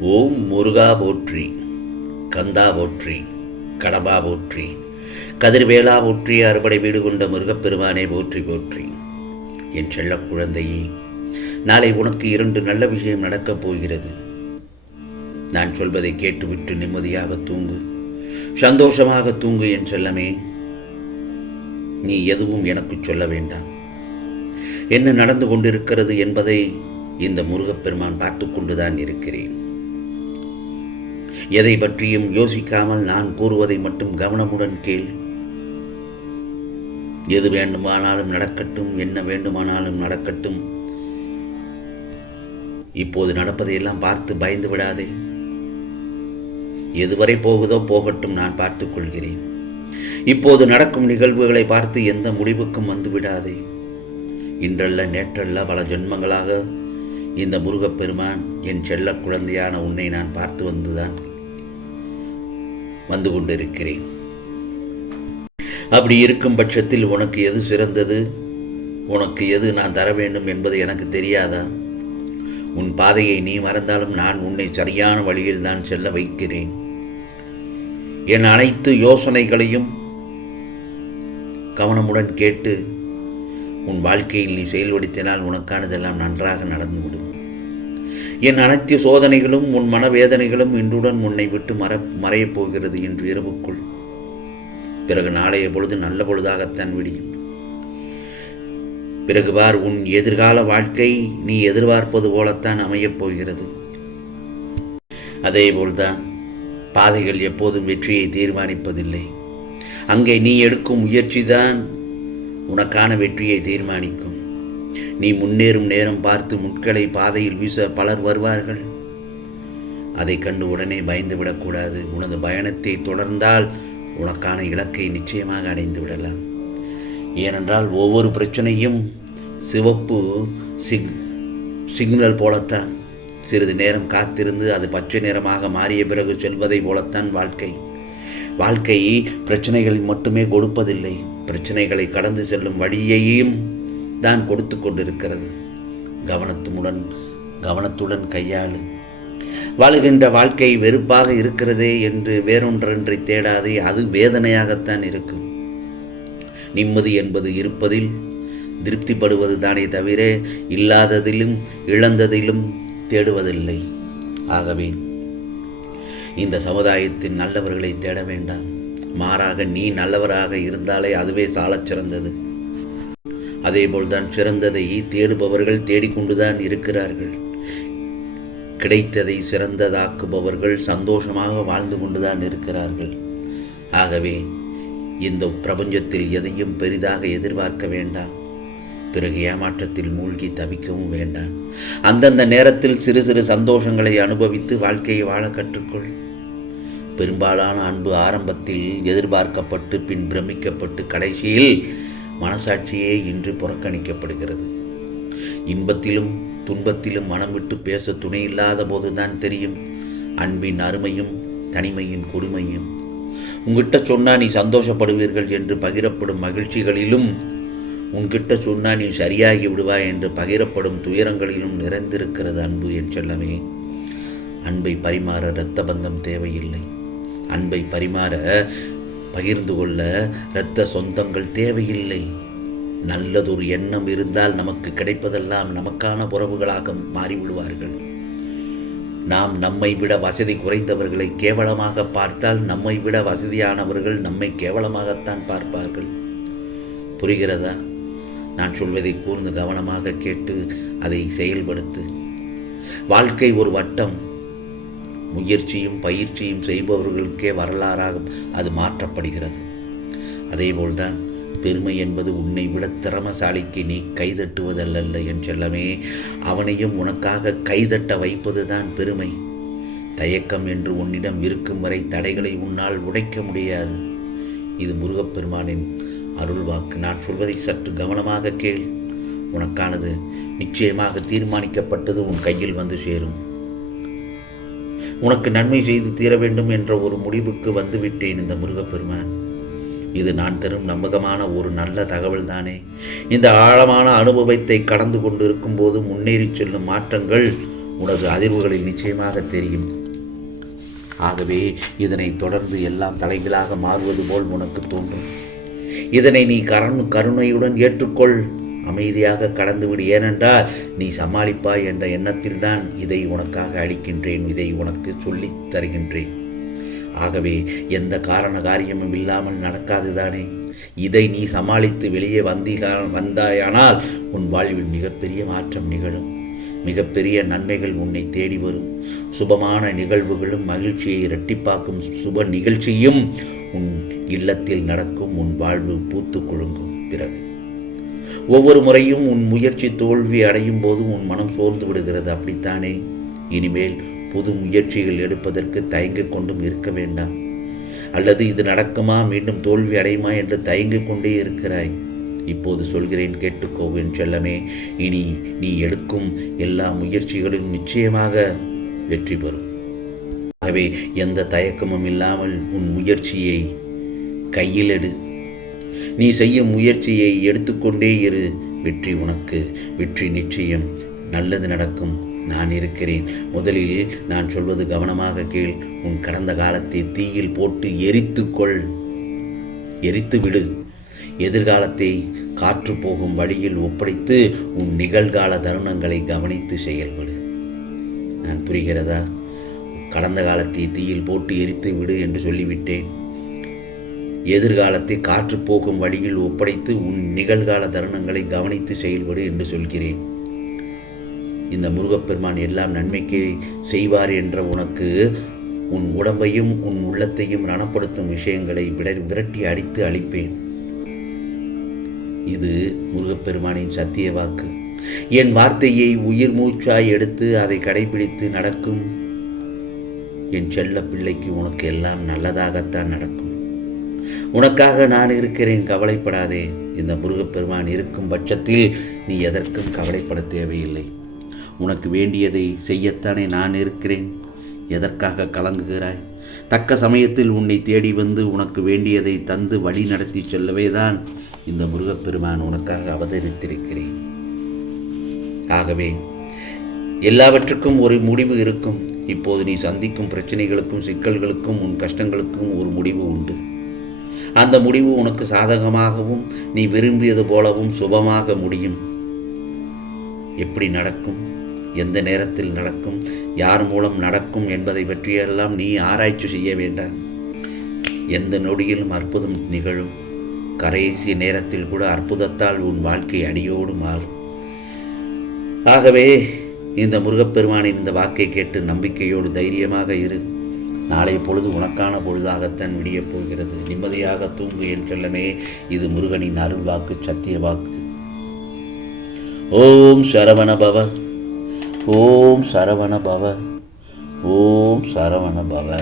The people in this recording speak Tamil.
ஓம் முருகா போற்றி கந்தா போற்றி கடம்பா போற்றி கதிர்வேலா போற்றி அறுபடை வீடு கொண்ட முருகப்பெருமானை போற்றி போற்றி. என் செல்ல குழந்தையே நாளை உனக்கு இரண்டு நல்ல விஷயம் நடக்கப் போகிறது. நான் சொல்வதை கேட்டுவிட்டு நிம்மதியாக தூங்கு சந்தோஷமாக தூங்கு என் செல்லமே. நீ எதுவும் எனக்கு சொல்ல வேண்டாம். என்ன நடந்து கொண்டிருக்கிறது என்பதை இந்த முருகப்பெருமான் பார்த்து கொண்டுதான் இருக்கிறேன். எதை பற்றியும் யோசிக்காமல் நான் கூறுவதை மட்டும் கவனமுடன் கேள். எது வேண்டுமானாலும் நடக்கட்டும் என்ன வேண்டுமானாலும் நடக்கட்டும். இப்போது நடப்பதையெல்லாம் பார்த்து பயந்து விடாதே. எதுவரை போகுதோ போகட்டும் நான் பார்த்துக் கொள்கிறேன். இப்போது நடக்கும் நிகழ்வுகளை பார்த்து எந்த முடிவுக்கும் வந்து விடாதே. இன்றல்ல நேற்றல்ல பல ஜென்மங்களாக இந்த முருகப்பெருமான் என் செல்ல குழந்தையான உன்னை நான் பார்த்து வந்துதான் வந்து கொண்டிருக்கிறேன். அப்படி இருக்கும் பட்சத்தில் உனக்கு எது சிறந்தது? உனக்கு எது நான் தர வேண்டும் என்பது எனக்கு தெரியாதா? உன் பாதையை நீ மறந்தாலும் நான் உன்னை சரியான வழியில் தான் செல்ல வைக்கிறேன். என் அனைத்து யோசனைகளையும் கவனமுடன் கேட்டு உன் வாழ்க்கையில் நீ செயல்படுத்தினால் உனக்கானதெல்லாம் நன்றாக நடந்துவிடும். என் அனைத்து சோதனைகளும் உன் மனவேதனைகளும் இன்றுடன் உன்னை விட்டு மற மறையப் போகிறது என்று இரவுக்குள் பிறகு நாளைய பொழுது நல்ல பொழுதாகத்தான் விடியும். பிறகு பார் உன் எதிர்கால வாழ்க்கை நீ எதிர்பார்ப்பது போலத்தான் அமையப் போகிறது. அதேபோல்தான் பாதைகள் எப்போதும் வெற்றியை தீர்மானிப்பதில்லை. அங்கே நீ எடுக்கும் முயற்சிதான் உனக்கான வெற்றியை தீர்மானிக்கும். நீ முன்னேறும் நேரம் பார்த்து முட்களை பாதையில் வீச பலர் வருவார்கள். அதை கண்டு உடனே பயந்து விடக்கூடாது உனது பயணத்தை தொடர்ந்தால் உனக்கான இலக்கை நிச்சயமாக அடைந்து விடலாம். ஏனென்றால் ஒவ்வொரு பிரச்சனையும் சிவப்பு சிக் சிக்னல் போலத்தான். சிறிது நேரம் காத்திருந்து அது பச்சை நிறமாக மாறிய பிறகு செல்வதை போலத்தான் வாழ்க்கை. வாழ்க்கை பிரச்சனைகளை மட்டுமே கொடுப்பதில்லை. பிரச்சனைகளை கடந்து செல்லும் வழியையும் தான் கொடுத்து கொண்டிருக்கிறது. கவனத்துடன் கவனத்துடன் கையாளு. வாழுகின்ற வாழ்க்கை வெறுப்பாக இருக்கிறதே என்று வேறொன்றொன்றை தேடாதே அது வேதனையாகத்தான் இருக்கும். நிம்மதி என்பது இருப்பதில் திருப்திப்படுவது தானே தவிர இல்லாததிலும் இழந்ததிலும் தேடுவதில்லை. ஆகவே இந்த சமுதாயத்தின் நல்லவர்களை தேட வேண்டாம். மாறாக நீ நல்லவராக இருந்தாலே அதுவே சாலச் சிறந்தது அதேபோல்தான் சிறந்ததை தேடுபவர்கள் தேடிக்கொண்டுதான் இருக்கிறார்கள். கிடைத்ததை சிறந்ததாக்குபவர்கள் சந்தோஷமாக வாழ்ந்து கொண்டுதான் இருக்கிறார்கள். ஆகவே இந்த பிரபஞ்சத்தில் எதையும் பெரிதாக எதிர்பார்க்க வேண்டாம். பிறகு ஏமாற்றத்தில் மூழ்கி தவிக்கவும் வேண்டாம். அந்தந்த நேரத்தில் சிறு சிறு சந்தோஷங்களை அனுபவித்து வாழ்க்கையை வாழ கற்றுக்கொள். பெரும்பாலான அன்பு ஆரம்பத்தில் எதிர்பார்க்கப்பட்டு பின் பிரமிக்கப்பட்டு கடைசியில் மனசாட்சியே இன்று புறக்கணிக்கப்படுகிறது. இன்பத்திலும் துன்பத்திலும் மனம் விட்டு பேச துணை இல்லாத போதுதான் தெரியும். அன்பின் அருமையும் தனிமையின் கொடுமையும். உங்ககிட்ட சொன்னா நீ சந்தோஷப்படுவீர்கள் என்று பகிரப்படும் மகிழ்ச்சிகளிலும் உன்கிட்ட சொன்னா நீ சரியாகி விடுவாய் என்று பகிரப்படும் துயரங்களிலும் நிறைந்திருக்கிறது அன்பு என் செல்லமே. அன்பை பரிமாற இரத்த பந்தம் தேவையில்லை. அன்பை பரிமாற பகிர்ந்து கொள்ள இரத்த சொந்தங்கள் தேவையில்லை. நல்லதொரு எண்ணம் இருந்தால் நமக்கு கிடைப்பதெல்லாம் நமக்கான உறவுகளாக மாறிவிடுவார்கள். நாம் நம்மை விட வசதி குறைந்தவர்களை கேவலமாக பார்த்தால் நம்மை விட வசதியானவர்கள் நம்மை கேவலமாகத்தான் பார்ப்பார்கள். புரிகிறதா? நான் சொல்வதை கூர்ந்து கவனமாக கேட்டு அதை செயல்படுத்து. வாழ்க்கை ஒரு வட்டம். முயற்சியும் பயிற்சியும் செய்பவர்களுக்கே வரலாறாக அது மாற்றப்படுகிறது. அதேபோல்தான் பெருமை என்பது உன்னை விட திறமசாலிக்கு நீ கைதட்டுவதல்லல்ல என் செல்லமே. அவனையும் உனக்காக கைதட்ட வைப்பதுதான் பெருமை. தயக்கம் என்று உன்னிடம் இருக்கும் வரை தடைகளை உன்னால் உடைக்க முடியாது. இது முருகப்பெருமானின் அருள் வாக்கு நான் சொல்வதை சற்று கவனமாக கேள். உனக்கானது நிச்சயமாக தீர்மானிக்கப்பட்டது உன் கையில் வந்து சேரும். உனக்கு நன்மை செய்து தீர வேண்டும் என்ற ஒரு முடிவுக்கு வந்துவிட்டேன் இந்த முருகப்பெருமான். இது நான் தரும் நம்பகமான ஒரு நல்ல தகவல் தானே இந்த ஆழமான அனுபவத்தை கடந்து கொண்டிருக்கும் போது முன்னேறி செல்லும் மாற்றங்கள் உனது அதிர்வுகளில் நிச்சயமாக தெரியும். ஆகவே இதனை தொடர்ந்து எல்லாம் தலைகளாக மாறுவது போல் உனக்கு தோன்றும். இதனை நீ கரண் கருணையுடன் ஏற்றுக்கொள். அமைதியாக கடந்துவிடு. ஏனென்றால் நீ சமாளிப்பாய் என்ற எண்ணத்தில்தான் இதை உனக்காக அளிக்கின்றேன் இதை உனக்கு சொல்லித் தருகின்றேன். ஆகவே எந்த காரண காரியமும் இல்லாமல் நடக்காதுதானே இதை நீ சமாளித்து வெளியே வந்தீகா வந்தாயானால் உன் வாழ்வில் மிகப்பெரிய மாற்றம் நிகழும். மிகப்பெரிய நன்மைகள் உன்னை தேடி வரும். சுபமான நிகழ்வுகளும் மகிழ்ச்சியை இரட்டிப்பாக்கும் சுப நிகழ்ச்சியும் உன் இல்லத்தில் நடக்கும் உன் வாழ்வு பூத்து குலுங்கும் பிறகு. ஒவ்வொரு முறையும் உன் முயற்சி தோல்வி அடையும் போது உன் மனம் சோர்ந்து விடுகிறது. அப்படித்தானே? இனிமேல் புது முயற்சிகள் எடுப்பதற்கு தயங்கிக் கொண்டும் இருக்க வேண்டாம். அல்லது இது நடக்குமா? மீண்டும் தோல்வி அடையுமா? என்று தயங்கிக் கொண்டே இருக்கிறாய். இப்போது சொல்கிறேன் கேட்டுக்கோவின் செல்லமே. இனி நீ எடுக்கும் எல்லா முயற்சிகளும் நிச்சயமாக வெற்றி பெறும். ஆகவே எந்த தயக்கமும் இல்லாமல் உன் முயற்சியை கையில் எடு. நீ செய்யும் முயற்சியை எடுத்துக்கொண்டே இரு. வெற்றி உனக்கு. வெற்றி நிச்சயம். நல்லது நடக்கும். நான் இருக்கிறேன். முதலில் நான் சொல்வது கவனமாக கேள். உன் கடந்த காலத்தை தீயில் போட்டு எரித்துக்கொள். எரித்து விடு. எதிர்காலத்தை காற்று போகும் வழியில் ஒப்படைத்து உன் நிகழ்கால தருணங்களை கவனித்து செயல்படு. நான் புரிகிறதா? கடந்த காலத்தை தீயில் போட்டு எரித்து விடு என்று சொல்லிவிட்டேன். எதிர்காலத்தை காற்று போகும் வழியில் ஒப்படைத்து உன் நிகழ்கால தருணங்களை கவனித்து செயல்படு என்று சொல்கிறேன். இந்த முருகப்பெருமான் எல்லாம் நன்மைக்கு செய்வார் என்ற உனக்கு உன் உடம்பையும் உன் உள்ளத்தையும் ரணப்படுத்தும் விஷயங்களை விட விரட்டி அடித்து அழிப்பேன். இது முருகப்பெருமானின் சத்திய வாக்கு. என் வார்த்தையை உயிர் மூச்சாய் எடுத்து அதை கடைபிடித்து நடக்கும். என் செல்ல பிள்ளைக்கு உனக்கு எல்லாம் நல்லதாகத்தான் நடக்கும். உனக்காக நான் இருக்கிறேன் கவலைப்படாதே. இந்த முருகப்பெருமான் இருக்கும் பட்சத்தில் நீ எதற்கும் கவலைப்பட தேவையில்லை. உனக்கு வேண்டியதை செய்யத்தானே நான் இருக்கிறேன். எதற்காக கலங்குகிறாய்? தக்க சமயத்தில் உன்னை தேடி வந்து உனக்கு வேண்டியதை தந்து வழி நடத்தி செல்லவே தான் இந்த முருகப்பெருமான் உனக்காக அவதரித்திருக்கிறேன். ஆகவே எல்லாவற்றுக்கும் ஒரு முடிவு இருக்கும். இப்போது நீ சந்திக்கும் பிரச்சனைகளுக்கும் சிக்கல்களுக்கும் உன் கஷ்டங்களுக்கும் ஒரு முடிவு உண்டு. அந்த முடிவு உனக்கு சாதகமாகவும் நீ விரும்பியது போலவும் சுபமாக முடியும். எப்படி நடக்கும்? எந்த நேரத்தில் நடக்கும்? யார் மூலம் நடக்கும் என்பதை பற்றியெல்லாம் நீ ஆராய்ச்சி செய்ய வேண்டாம். எந்த நொடியிலும் அற்புதம் நிகழும். கடைசி நேரத்தில் கூட அற்புதத்தால் உன் வாழ்க்கை அடியோடு மாறும். ஆகவே இந்த முருகப்பெருமானின் இந்த வாக்கை கேட்டு நம்பிக்கையோடு தைரியமாக இரு. நாளை பொழுது உனக்கான பொழுதாகத்தான் விடியப் போகிறது. நிம்மதியாக தூங்கு என் செல்லமே இது முருகனின் அருள் வாக்கு சத்திய வாக்கு ஓம் சரவண பவ ஓம் சரவண பவ ஓம் சரவண பவ